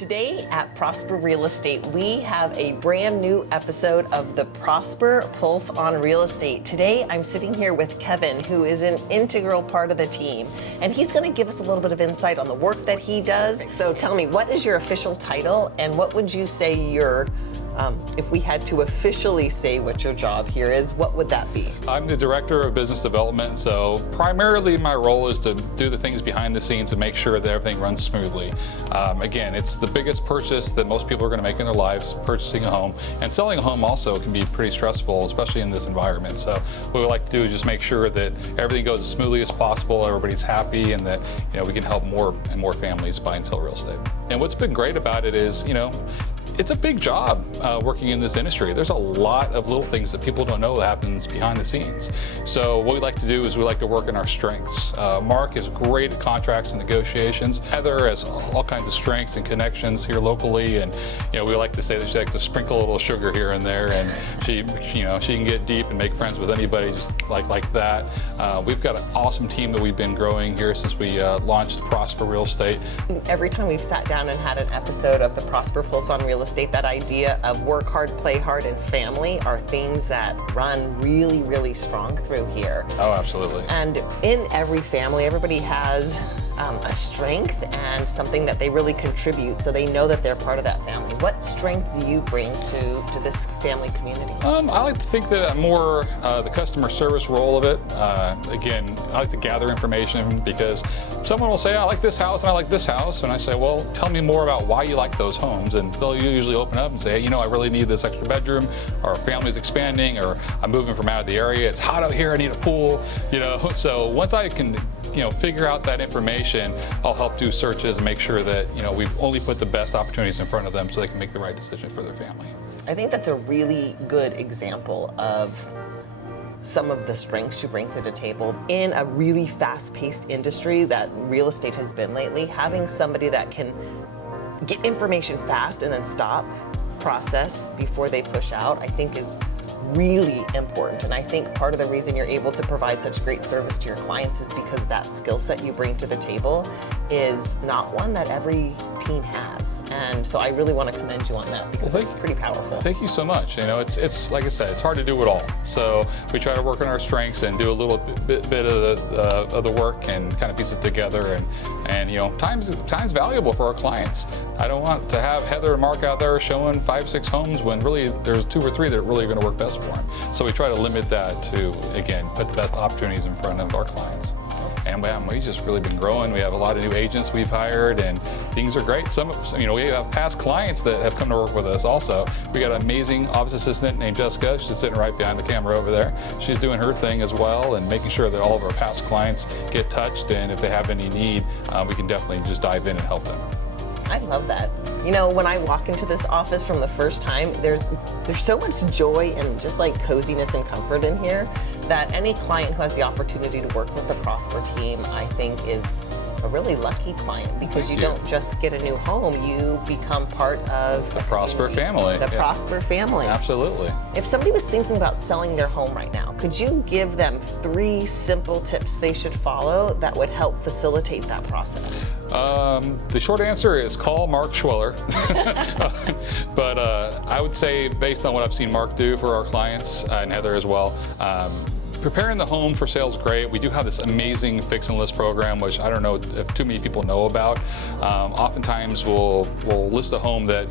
Today at Prosper Real Estate, we have a brand new episode of the Prosper Pulse on Real Estate. Today, I'm sitting here with Kevin, who is an integral part of the team, and he's going to give us a little bit of insight on the work that he does. So tell me, what is your official title, and what would you say your if we had to officially say what your job here is, what would that be? I'm the Director of Business Development, so primarily my role is to do the things behind the scenes and make sure that everything runs smoothly. Again, it's the biggest purchase that most people are going to make in their lives, purchasing a home. And selling a home also can be pretty stressful, especially in this environment. So what we like to do is just make sure that everything goes as smoothly as possible, everybody's happy, and that we can help more and more families buy and sell real estate. And what's been great about it is, it's a big job working in this industry. There's a lot of little things that people don't know that happens behind the scenes. So what we like to do is we like to work in our strengths. Mark is great at contracts and negotiations. Heather has all kinds of strengths and connections here locally, and we like to say that she likes to sprinkle a little sugar here and there, and she can get deep and make friends with anybody just like that. We've got an awesome team that we've been growing here since we launched Prosper Real Estate. Every time we've sat down and had an episode of the Prosper Pulse on Real Estate, that idea of work hard, play hard, and family are themes that run really, really strong through here. Oh, absolutely. And in every family, everybody has a strength and something that they really contribute, so they know that they're part of that family. What strength do you bring to this family community? I like to think that more the customer service role of it. Again, I like to gather information because someone will say, I like this house and I like this house, and I say, well, tell me more about why you like those homes, and they'll usually open up and say, hey, I really need this extra bedroom, or our family's expanding, or I'm moving from out of the area, it's hot out here, I need a pool, So once I can figure out that information, I'll help do searches and make sure that we've only put the best opportunities in front of them so they can make the right decision for their family. I think that's a really good example of some of the strengths you bring to the table in a really fast-paced industry that real estate has been lately. Having somebody that can get information fast and then stop, process before they push out, I think is really important. And I think part of the reason you're able to provide such great service to your clients is because that skill set you bring to the table is not one that every team has. And so I really want to commend you on that because it's pretty powerful. Thank you so much. It's like I said, it's hard to do it all. So we try to work on our strengths and do a little bit of the work and kind of piece it together. And time's valuable for our clients. I don't want to have Heather and Mark out there showing 5-6 homes when really there's 2 or 3 that are really going to work best for them. So we try to limit that to, again, put the best opportunities in front of our clients. And we've just really been growing. We have a lot of new agents we've hired, and things are great. We have past clients that have come to work with us also. We got an amazing office assistant named Jessica. She's sitting right behind the camera over there. She's doing her thing as well and making sure that all of our past clients get touched, and if they have any need, we can definitely just dive in and help them. I love that. When I walk into this office from the first time, there's so much joy and just like coziness and comfort in here that any client who has the opportunity to work with the Prosper team, I think, is a really lucky client because you don't just get a new home, you become part of the Prosper family. The Prosper family. Absolutely. If somebody was thinking about selling their home right now, could you give them 3 simple tips they should follow that would help facilitate that process? The short answer is call Mark Schweller. But I would say, based on what I've seen Mark do for our clients, and Heather as well, preparing the home for sale is great. We do have this amazing fix and list program, which I don't know if too many people know about. Oftentimes we'll list a home that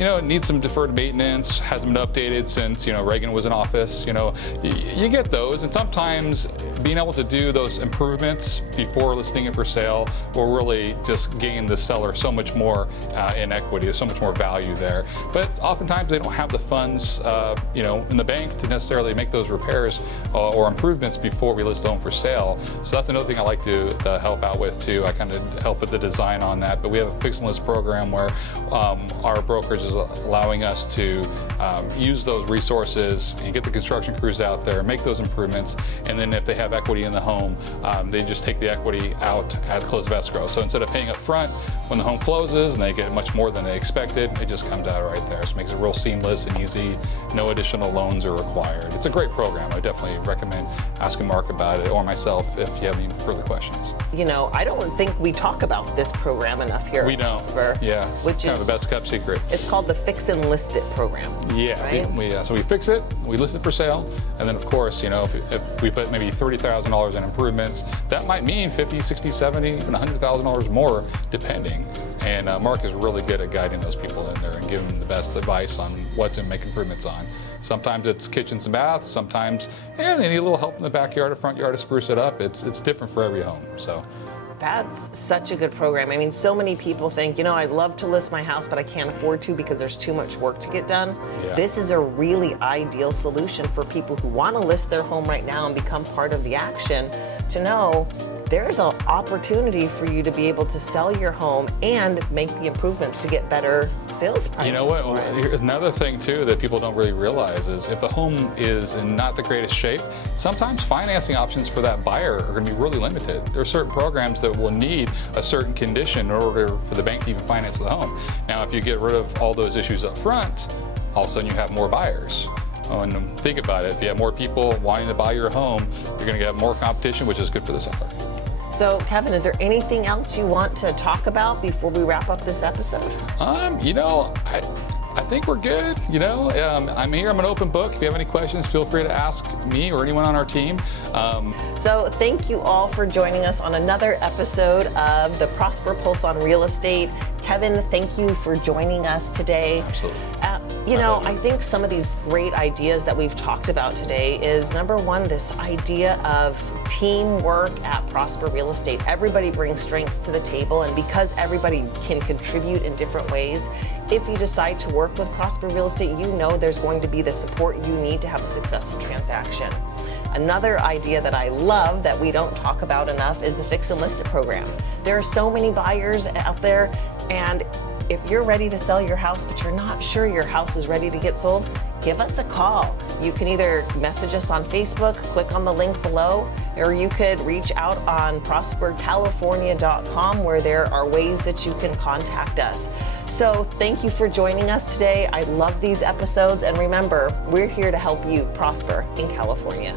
it needs some deferred maintenance, hasn't been updated since, Reagan was in office. You get those, and sometimes being able to do those improvements before listing it for sale will really just gain the seller so much more in equity. There's so much more value there. But oftentimes they don't have the funds, in the bank to necessarily make those repairs or improvements before we list the home for sale. So that's another thing I like to help out with too. I kind of help with the design on that. But we have a fix and list program where our brokers is allowing us to use those resources and get the construction crews out there, make those improvements, and then if they have equity in the home, they just take the equity out at the close of escrow. So instead of paying up front when the home closes and they get much more than they expected, it just comes out right there. So it makes it real seamless and easy. No additional loans are required. It's a great program. I definitely recommend asking Mark about it or myself if you have any further questions. You know, I don't think we talk about this program enough here We at don't. Prosper. Yeah, it's which kind is of the best kept secret. It's called the Fix Enlisted program. Yeah, right? So we fix it, we list it for sale, and then of course, you know, if we put maybe $30,000 in improvements, that might mean $50, $60, $70, even $100,000 more, depending. And Mark is really good at guiding those people in there and giving them the best advice on what to make improvements on. Sometimes it's kitchens and baths, sometimes they need a little help in the backyard or front yard to spruce it up. It's different for every home. So. That's such a good program. I mean, so many people think, you know, I'd love to list my house, but I can't afford to because there's too much work to get done. Yeah. This is a really ideal solution for people who want to list their home right now and become part of the action to know there's an opportunity for you to be able to sell your home and make the improvements to get better sales prices. You know what? for it. Here's another thing too that people don't really realize is if the home is in not the greatest shape, sometimes financing options for that buyer are going to be really limited. There are certain programs that will need a certain condition in order for the bank to even finance the home. Now, if you get rid of all those issues up front, all of a sudden you have more buyers. Oh, and think about it. If you have more people wanting to buy your home, you're going to get more competition, which is good for the seller. So, Kevin, is there anything else you want to talk about before we wrap up this episode? You know, I think we're good. You know, I'm here. I'm an open book. If you have any questions, feel free to ask me or anyone on our team. So thank you all for joining us on another episode of the Prosper Pulse on Real Estate. Kevin, thank you for joining us today. Absolutely. You know, I think some of these great ideas that we've talked about today is, number one, this idea of teamwork at Prosper Real Estate. Everybody brings strengths to the table, and because everybody can contribute in different ways, if you decide to work with Prosper Real Estate, you know there's going to be the support you need to have a successful transaction. Another idea that I love that we don't talk about enough is the Fix Enlisted program. There are so many buyers out there, and if you're ready to sell your house, but you're not sure your house is ready to get sold, give us a call. You can either message us on Facebook, click on the link below, or you could reach out on prospercalifornia.com where there are ways that you can contact us. So thank you for joining us today. I love these episodes, and remember, we're here to help you prosper in California.